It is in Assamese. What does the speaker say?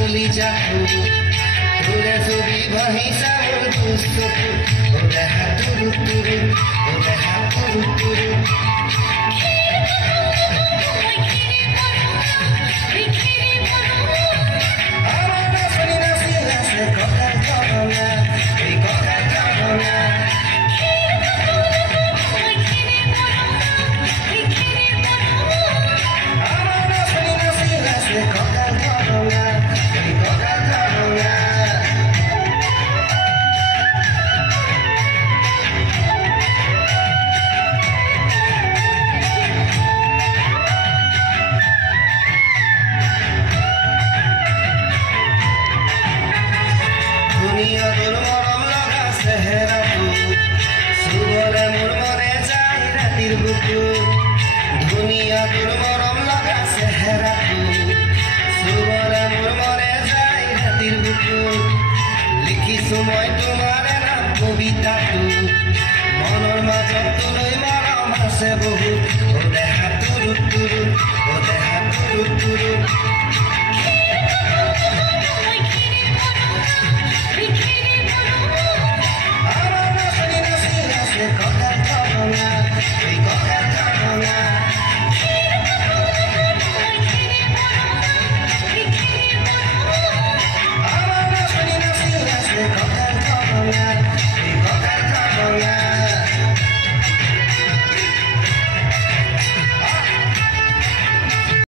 চলি যাও তোরে ছবি ভাইসা মোর দুচকু ও দেখা তুরু তুরু ও দেখা তুরু তুরু দুনিয়া তোর মরম লাগা চেহারা সুবরে মোর মরে যায় রাতির বুকু লিখিছো মই তোমার নাম কবিতা মনৰ মাজত তোলৈ মৰম আছে বহু ও দেখা তুৰু তুৰু ও দেখা তুৰু তুৰু আমাৰ নাচি নাচি আছে